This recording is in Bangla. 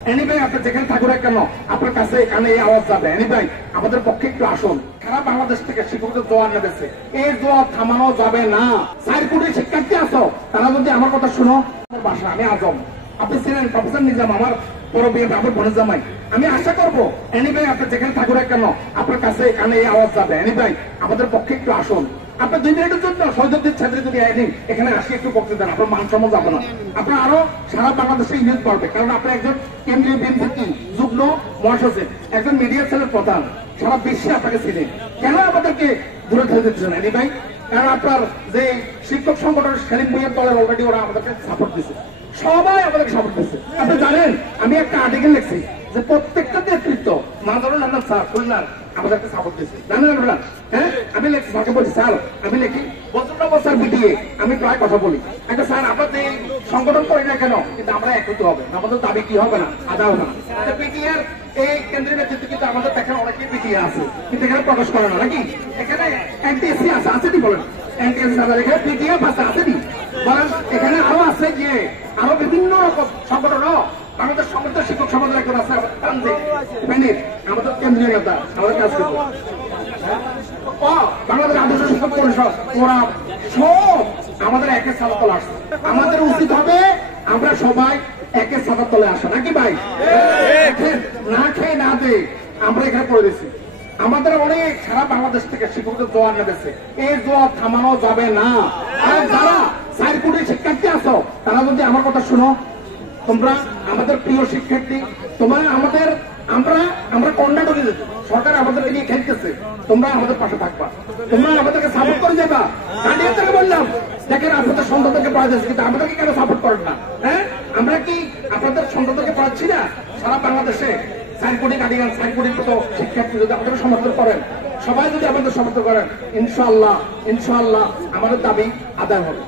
এনিভাই আপনি যেখানে থাকুন কেন আপনার কাছে এখানে এই আওয়াজ যাবে। এনিভাই আমাদের পক্ষে একটু আসুন। সারা বাংলাদেশ থেকে শিক্ষকদের জোয়ার নেমেছে, এই জোয়ার থামানো যাবে না। 4 কোটি শিক্ষার্থী আছো, তারা যদি আমার কথা শুনো, বাসা আমি আজম, আপনি ছিলেন প্রফেসর নিজাম, আমার বড় বিয়ে আমার বোনের জামাই। আমি আশা করবো এনিভাই আপনি যেখানে থাকুন কেন আপনার কাছে এখানে এই আওয়াজ যাবে। এনিভাই আমাদের পক্ষে একটু আসুন। আপনার 2 মিনিটের জন্য সহযোগীর ছাত্রী যদি এখানে আসি একটু বক্তৃতা দেন, আপনার মান সম্মান যাবে না। আপনার আরো সারা বাংলাদেশে ইংরেজ পারবে, কারণ আপনি একজন কেন্দ্রীয় বিএনপি যুগ্ম মহাসচিব, একজন মিডিয়া সেলের প্রধান, সারা বিশ্বে আপনাকে ছিলেন। কেন আমাদেরকে দূরে ঠেলে দিচ্ছেন এনিভাই? কারণ আপনার যে শিক্ষক সংগঠন সেলিম ভুইয়ার দলের অলরেডি ওরা আমাদেরকে সাপোর্ট দিচ্ছে, সবাই আমাদেরকে সাপোর্ট দিচ্ছে। আপনি জানেন আমি একটা আর্টিকেল লিখছি যে প্রত্যেকটা নেতৃত্ব মাদারুল আহমদ স্যার খুলনার আমাদেরকে সাপোর্ট দিচ্ছে, জানেন আপনারা? হ্যাঁ, আমি লিখছি, তাকে বলছি স্যার আমি লিখি বজরুল্লাহ স্যার বিটিয়ে আমি প্রায় কথা বলি, একটা স্যার আপনাদের এই সংগঠন করি না কেন, কিন্তু আমরা একত্র হবে, আমাদের দাবি কি হবে না, আদা হবে না। পিটিআর এই কেন্দ্রীয় নেতৃত্ব কিন্তু আমাদের দেখেন অনেকেই পিটিআর আছে, কিন্তু এখানে প্রকাশ করে না নাকি? এখানে এনটিএসসি আছে, আছে বলেন? এনটিএসসি আছে, এখানে পিটিএফ আছে, আছে বলেন? এখানে আরো আছে গিয়ে আরো বিভিন্ন রকম সংগঠন, আমাদের সমস্ত শিক্ষক সমাজের একজন আছে আমাদের কেন্দ্রীয় নেতা, আমাদের কাজ করবো বাংলাদেশ আদর্শ শিক্ষক পরিষদ, ওরা সব আমাদের একের ছাতার তলে আসছে। আমাদের উচিত হবে আমরা সবাই একের ছাতার তলে আসা, নাকি ভাই? না খেয়ে না দিয়ে আমরা এখানে করে দিচ্ছি। আমাদের অনেক সারা বাংলাদেশ থেকে শিক্ষকদের জোয়ার নেমেছে, এই জোয়ার থামানো যাবে না। আর যারা 4 কোটি শিক্ষার্থী আছো, তারা যদি আমার কথা শুনো, তোমরা আমাদের প্রিয় শিক্ষার্থী, তোমরা আমাদের আমরা কন্ডাক্ট যেত, সরকার আমাদের নিয়ে খেলতেছে, তোমরা আমাদের পাশে থাকবা, তোমরা আমাদেরকে সাপোর্ট করে যাবা। গার্ডিয়ানদেরকে বললাম, দেখেন আপনাদের সন্তানদেরকে পড়া যাচ্ছে, কিন্তু আমাদেরকে কেন সাপোর্ট করেন না? হ্যাঁ, আমরা কি আপনাদের সন্তানদেরকে পড়াচ্ছি না? সারা বাংলাদেশে 4 কোটি গার্ডিয়ান, 4 কোটির মতো শিক্ষার্থী যদি আমাদের সমর্থন করেন, সবাই যদি আমাদের সমর্থন করেন, ইনশাআল্লাহ আমাদের দাবি আদায় হবে।